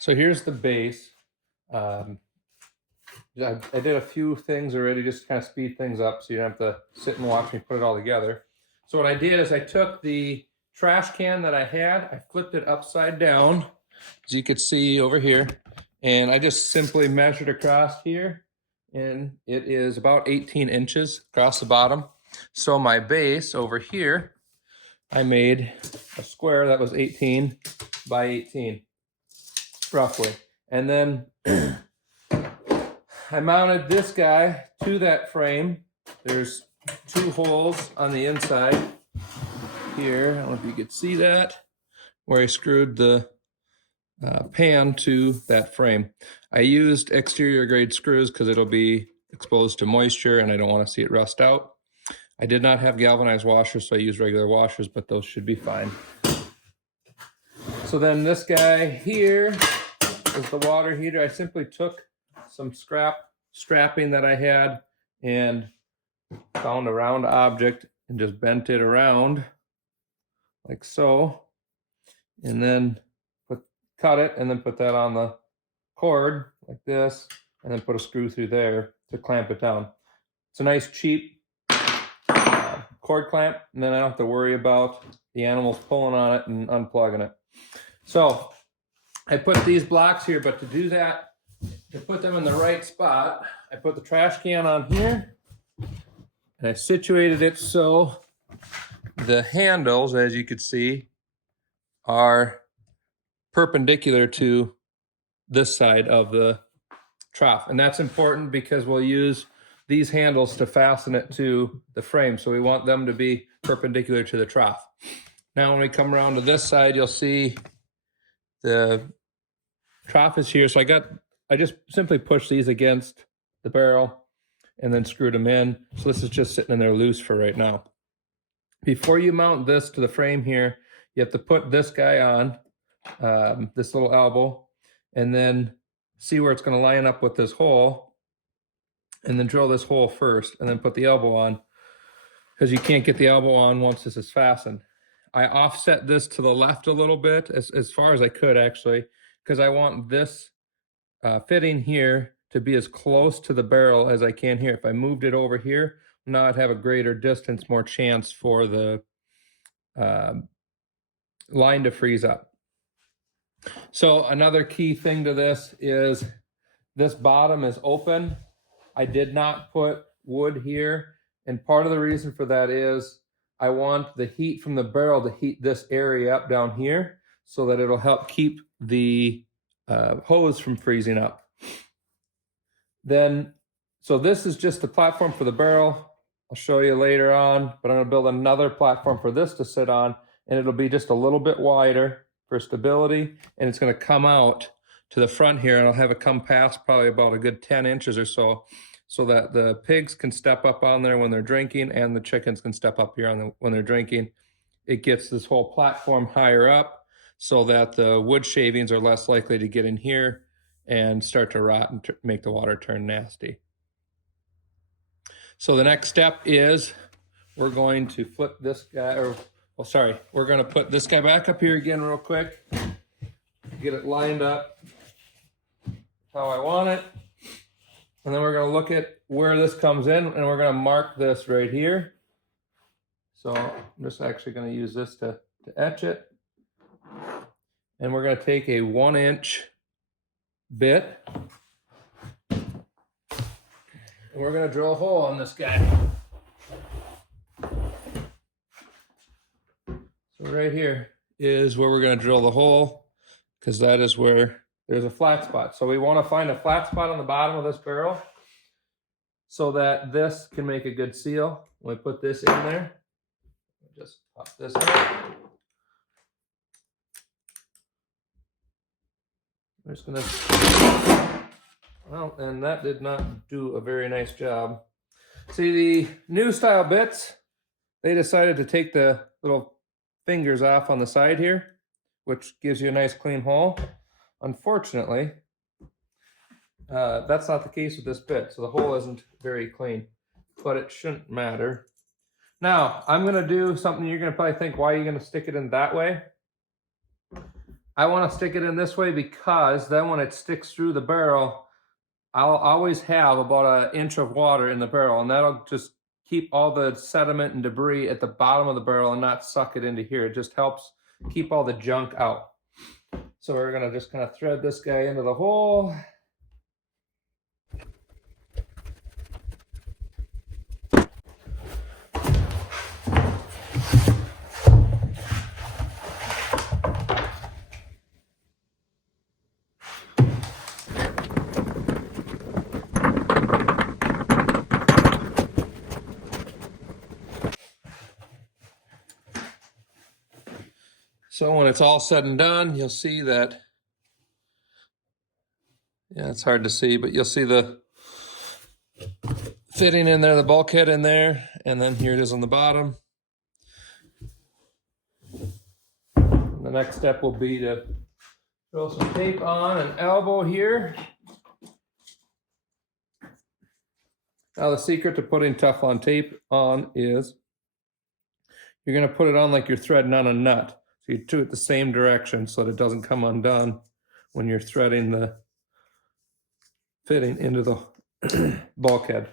So here's the base. I did a few things already just to kind of speed things up so you don't have to sit and watch me put it all together. So what I did is I took the trash can that I had, I flipped it upside down, as you could see over here, and I just simply measured across here, and it is about 18 inches across the bottom. So my base over here, I made a square that was 18 by 18, roughly. And then I mounted this guy to that frame. There's 2 holes on the inside here. I don't know if you could see that, where I screwed the pan to that frame. I used exterior grade screws because it'll be exposed to moisture and I don't want to see it rust out. I did not have galvanized washers, so I used regular washers, but those should be fine. So then this guy here is the water heater. I simply took some strapping that I had and found a round object and just bent it around like so, and then cut it and then put that on the cord like this, and then put a screw through there to clamp it down. It's a nice cheap cord clamp, and then I don't have to worry about the animals pulling on it and unplugging it. So I put these blocks here, but to do that, to put them in the right spot, I put the trash can on here and I situated it so the handles, as you could see, are perpendicular to this side of the trough. And that's important because we'll use these handles to fasten it to the frame. So we want them to be perpendicular to the trough. Now when we come around to this side, you'll see the trough is here. So I just simply pushed these against the barrel and then screwed them in. So this is just sitting in there loose for right now. Before you mount this to the frame here, you have to put this guy on, this little elbow, and then see where it's going to line up with this hole, and then drill this hole first, and then put the elbow on, because you can't get the elbow on once this is fastened. I offset this to the left a little bit, as far as I could actually, because I want this fitting here to be as close to the barrel as I can here. If I moved it over here, now I'd have a greater distance, more chance for the line to freeze up. So another key thing to this is this bottom is open. I did not put wood here, and part of the reason for that is I want the heat from the barrel to heat this area up down here so that it'll help keep the hose from freezing up. Then, so this is just the platform for the barrel. I'll show you later on, but I'm going to build another platform for this to sit on, and it'll be just a little bit wider for stability, and it's going to come out to the front here, and I'll have it come past probably about a good 10 inches or so, so that the pigs can step up on there when they're drinking, and the chickens can step up here when they're drinking. It gets this whole platform higher up so that the wood shavings are less likely to get in here and start to rot and make the water turn nasty. So the next step is we're going to flip this guy, we're going to put this guy back up here again real quick, get it lined up how I want it, and then we're going to look at where this comes in, and we're going to mark this right here. So I'm just actually going to use this to etch it, and we're going to take a 1-inch bit, and we're going to drill a hole on this guy. So right here is where we're going to drill the hole, because that is where there's a flat spot. So we want to find a flat spot on the bottom of this barrel so that this can make a good seal. When we put this in there, just pop this out. I'm just going to, well, and that did not do a very nice job. See, the new style bits, they decided to take the little fingers off on the side here, which gives you a nice clean hole. Unfortunately, that's not the case with this bit, so the hole isn't very clean, but it shouldn't matter. Now, I'm going to do something you're going to probably think, why are you going to stick it in that way? I want to stick it in this way because then when it sticks through the barrel, I'll always have about 1 inch of water in the barrel, and that'll just keep all the sediment and debris at the bottom of the barrel and not suck it into here. It just helps keep all the junk out. So we're gonna just kind of thread this guy into the hole. So when it's all said and done, you'll see that, yeah, it's hard to see, but you'll see the fitting in there, the bulkhead in there, and then here it is on the bottom. The next step will be to throw some tape on an elbow here. Now the secret to putting Teflon tape on is you're going to put it on like you're threading on a nut. So you do it the same direction so that it doesn't come undone when you're threading the fitting into the bulkhead.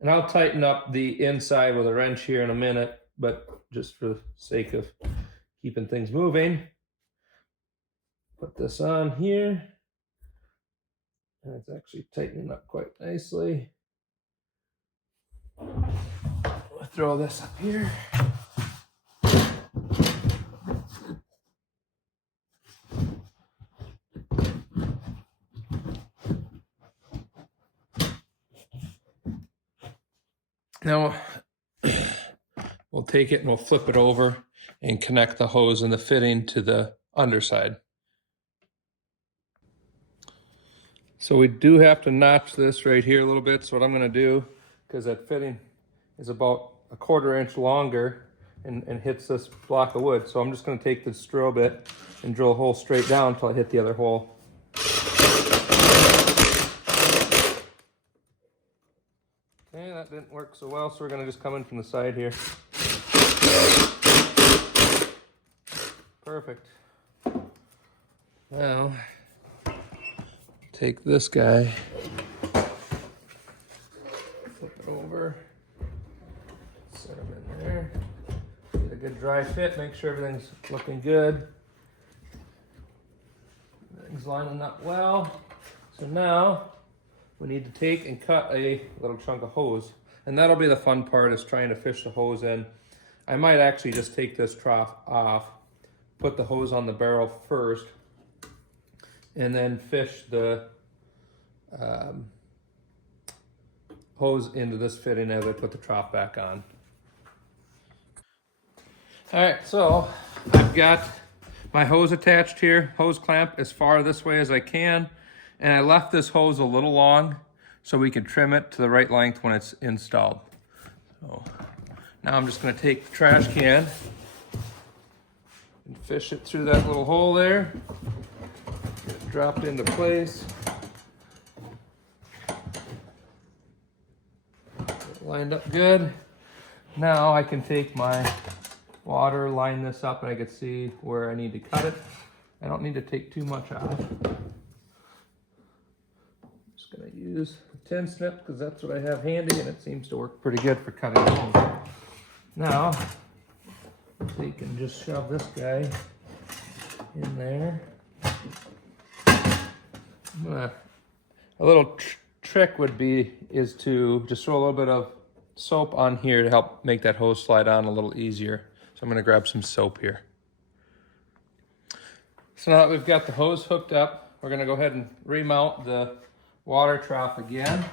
And I'll tighten up the inside with a wrench here in a minute, but just for the sake of keeping things moving, put this on here. And it's actually tightening up quite nicely. We'll throw this up here. Now we'll take it and we'll flip it over and connect the hose and the fitting to the underside. So we do have to notch this right here a little bit. So what I'm going to do, because that fitting is about 1/4 inch longer and hits this block of wood. So I'm just going to take this drill bit and drill a hole straight down until I hit the other hole. Okay, that didn't work so well, so we're going to just come in from the side here. Perfect. Now, take this guy, flip it over, set him in there, get a good dry fit, make sure everything's looking good. Everything's lining up well. So now, we need to take and cut a little chunk of hose. And that'll be the fun part, is trying to fish the hose in. I might actually just take this trough off, put the hose on the barrel first, and then fish the hose into this fitting as I put the trough back on. All right, so I've got my hose attached here, hose clamp as far this way as I can. And I left this hose a little long so we can trim it to the right length when it's installed. So now I'm just going to take the trash can and fish it through that little hole there. Get it dropped into place. Get it lined up good. Now I can take my water, line this up, and I can see where I need to cut it. I don't need to take too much off. Gonna use a 10 snip because that's what I have handy, and it seems to work pretty good for cutting holes. Now, take and just shove this guy in there. A little trick would be to just throw a little bit of soap on here to help make that hose slide on a little easier. So I'm gonna grab some soap here. So now that we've got the hose hooked up, we're gonna go ahead and remount the water trough again.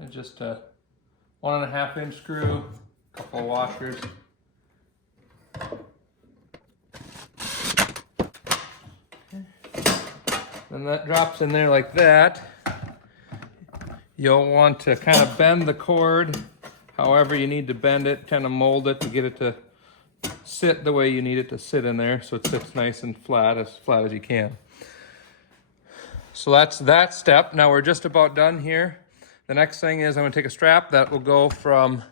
And just a 1.5 inch screw, a couple of washers. And that drops in there like that. You'll want to kind of bend the cord however you need to bend it, kind of mold it to get it to sit the way you need it to sit in there so it sits nice and flat as you can. So that's that step. Now we're just about done here. The next thing is I'm gonna take a strap that will go from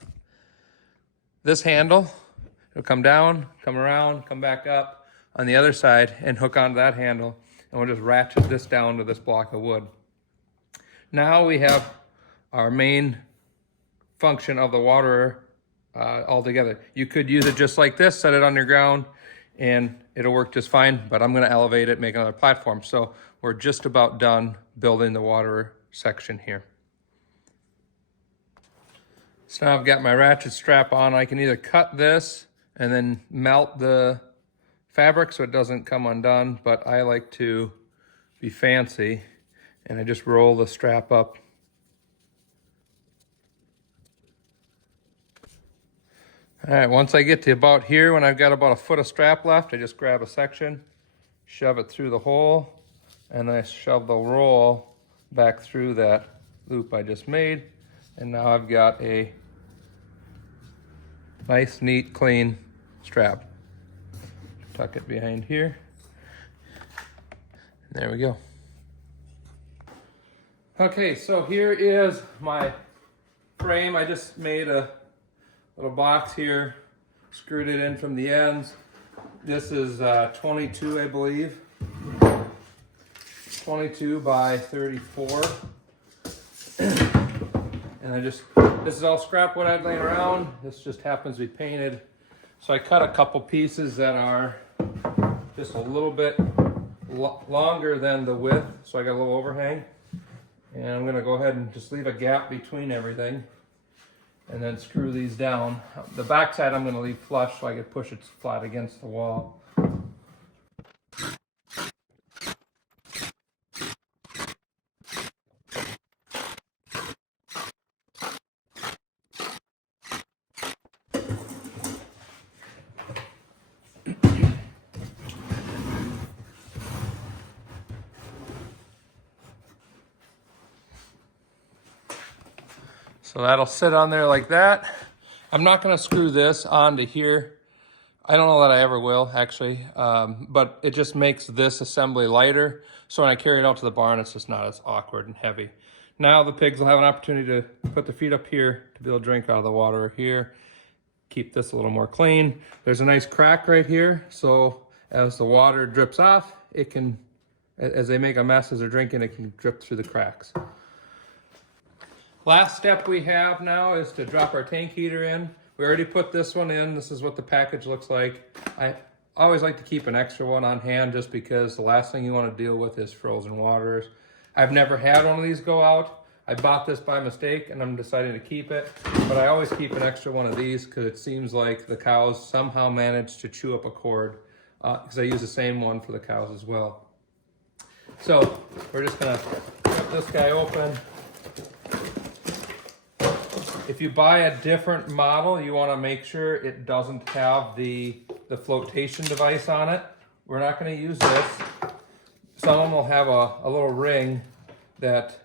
this handle. It'll come down, come around, come back up on the other side and hook onto that handle. And we'll just ratchet this down to this block of wood. Now we have our main function of the waterer all together. You could use it just like this, set it on your ground, and it'll work just fine, but I'm gonna elevate it, make another platform. So we're just about done building the waterer section here. So now I've got my ratchet strap on. I can either cut this and then melt the fabric so it doesn't come undone, but I like to be fancy and I just roll the strap up. All right, once I get to about here, when I've got about a foot of strap left, I just grab a section, shove it through the hole, and then I shove the roll back through that loop I just made. And now I've got a nice, neat, clean strap. Tuck it behind here. And there we go. Okay, so here is my frame. I just made a little box here, screwed it in from the ends. This is 22, I believe. 22 by 34. And this is all scrap wood I'd laying around. This just happens to be painted. So I cut a couple pieces that are just a little bit longer than the width. So I got a little overhang. And I'm gonna go ahead and just leave a gap between everything and then screw these down. The back side I'm gonna leave flush so I can push it flat against the wall. So that'll sit on there like that. I'm not gonna screw this onto here. I don't know that I ever will, actually, but it just makes this assembly lighter. So when I carry it out to the barn, it's just not as awkward and heavy. Now the pigs will have an opportunity to put their feet up here to be able to drink out of the water here. Keep this a little more clean. There's a nice crack right here. So as the water drips off, it can, as they make a mess as they're drinking, it can drip through the cracks. Last step we have now is to drop our tank heater in. We already put this one in. This is what the package looks like. I always like to keep an extra one on hand just because the last thing you want to deal with is frozen waters. I've never had one of these go out. I bought this by mistake and I'm deciding to keep it, but I always keep an extra one of these because it seems like the cows somehow manage to chew up a cord because I use the same one for the cows as well. So we're just gonna cut this guy open. If you buy a different model, you want to make sure it doesn't have the flotation device on it. We're not going to use this. Some of them will have a little ring that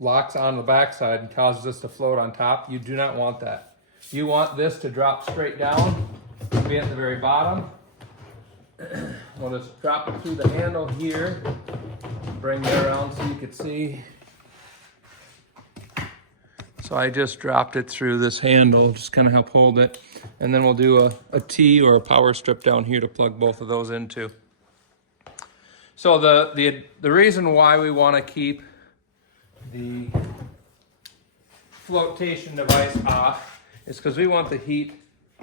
locks on the backside and causes this to float on top. You do not want that. You want this to drop straight down, be at the very bottom. We'll just drop it through the handle here, bring it around so you can see. So I just dropped it through this handle, just kind of help hold it. And then we'll do a T or a power strip down here to plug both of those into. So the reason why we want to keep the flotation device off is because we want the heat,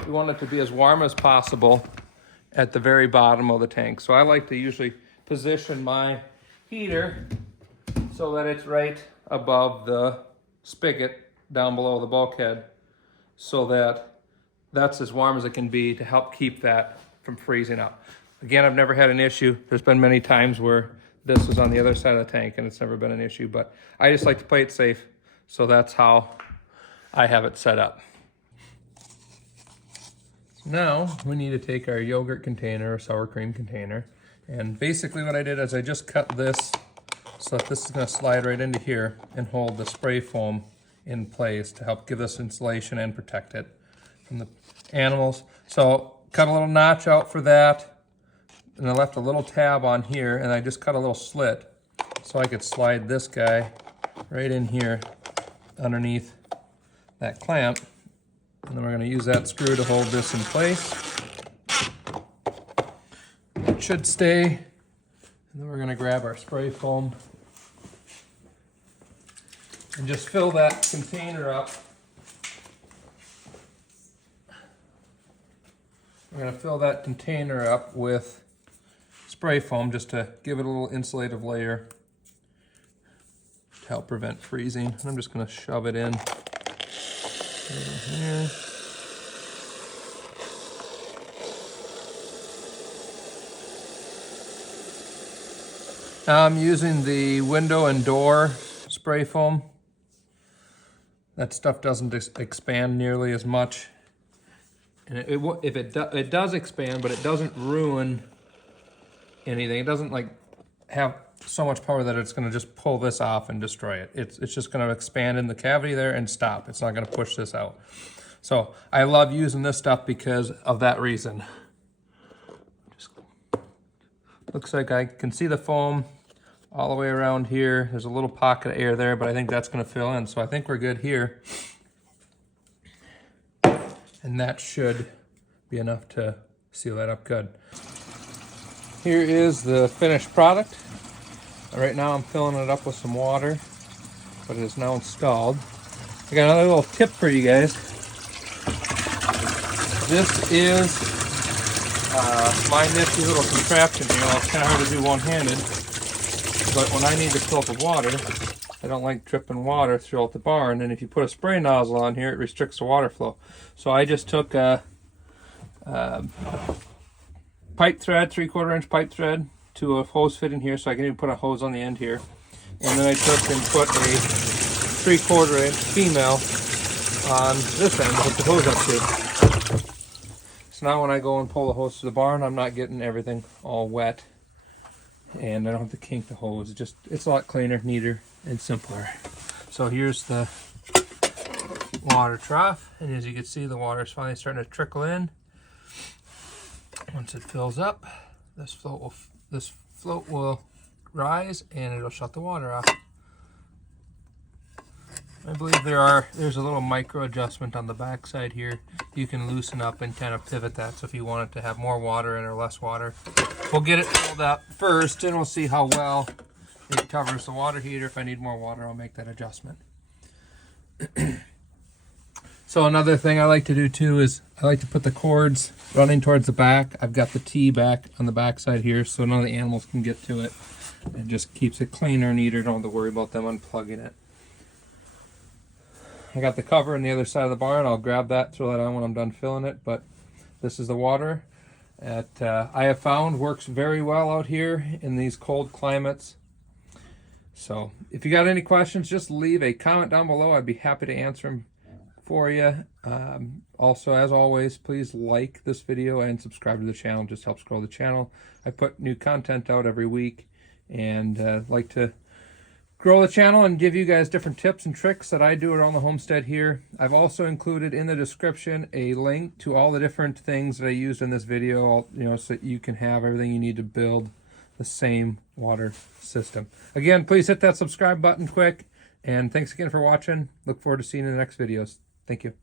we want it to be as warm as possible at the very bottom of the tank. So I like to usually position my heater so that it's right above the spigot down below the bulkhead so that that's as warm as it can be to help keep that from freezing up. Again, I've never had an issue. There's been many times where this was on the other side of the tank and it's never been an issue, but I just like to play it safe. So that's how I have it set up. Now we need to take our yogurt container or sour cream container. And basically what I did is I just cut this so that this is gonna slide right into here and hold the spray foam in place to help give this insulation and protect it from the animals. So cut a little notch out for that, and I left a little tab on here, and I just cut a little slit so I could slide this guy right in here underneath that clamp. And then we're going to use that screw to hold this in place. It should stay. And then we're going to grab our spray foam and just fill that container up. We're going to fill that container up with spray foam just to give it a little insulative layer to help prevent freezing. And I'm just going to shove it in here. Now I'm using the window and door spray foam. That stuff doesn't expand nearly as much. And it does expand, but it doesn't ruin anything. It doesn't like have so much power that it's going to just pull this off and destroy it. It's just going to expand in the cavity there and stop. It's not going to push this out. So I love using this stuff because of that reason. Just looks like I can see the foam all the way around here. There's a little pocket of air there, but I think that's going to fill in. So I think we're good here. And that should be enough to seal that up good. Here is the finished product. Right now I'm filling it up with some water, but it is now installed. I got another little tip for you guys. This is my nifty little contraption here. It's kind of hard to do one-handed, but when I need to fill up with water, I don't like dripping water throughout the barn, and if you put a spray nozzle on here, it restricts the water flow. So I just took a pipe thread, 3/4 inch pipe thread, to a hose fit in here, so I can even put a hose on the end here. And then I took and put a 3/4 inch female on this end, put the hose up to. So now when I go and pull the hose to the barn, I'm not getting everything all wet, and I don't have to kink the hose. It's a lot cleaner, neater, and simpler. So here's the water trough, and as you can see, the water is finally starting to trickle in. Once it fills up, this float will rise and it'll shut the water off. I believe there's a little micro adjustment on the back side here. You can loosen up and kind of pivot that, so if you want it to have more water in or less water. We'll get it filled up first and we'll see how well it covers the water heater. If I need more water, I'll make that adjustment. So another thing I like to do too is I like to put the cords running towards the back. I've got the T back on the back side here, so none of the animals can get to it. It just keeps it cleaner, neater. Don't have to worry about them unplugging it. I got the cover on the other side of the barn. I'll grab that, throw that on when I'm done filling it. But this is the water that I have found works very well out here in these cold climates. So if you got any questions, just leave a comment down below. I'd be happy to answer them for you. Also, as always, please like this video and subscribe to the channel. It just helps grow the channel. I put new content out every week, and like to grow the channel and give you guys different tips and tricks that I do around the homestead here. I've also included in the description a link to all the different things that I used in this video, so that you can have everything you need to build the same water system. Again, please hit that subscribe button quick, and thanks again for watching. Look forward to seeing you in the next videos. Thank you.